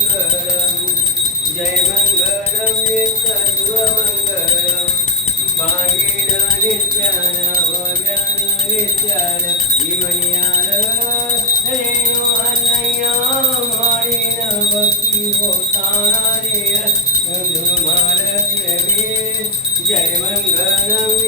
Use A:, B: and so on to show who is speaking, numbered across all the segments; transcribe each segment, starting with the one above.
A: மங்களம் ஜெய மங்களம் தத்துவ மங்களம் பாகிட நித்யான நித்யான இமணியான ஏனோ அன்னையா மாறின பக்தி ஹோதாரே மாலவி ஜெய மங்களம்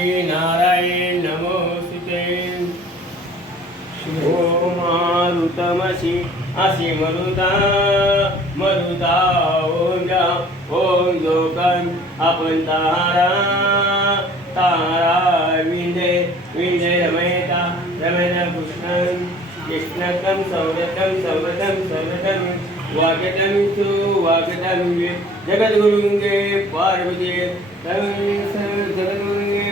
A: मारुतमसि असि मरुदा मरुदा ओम जा ओम जोगन आपण तारा तारा विंदे विंदे रमयता रमयन कृष्णन कृष्णकम सौरतम सौरतम सौरतम वागतम सु वागतम जगद्गुरुंगे पार्वती जगद्गुरुंगे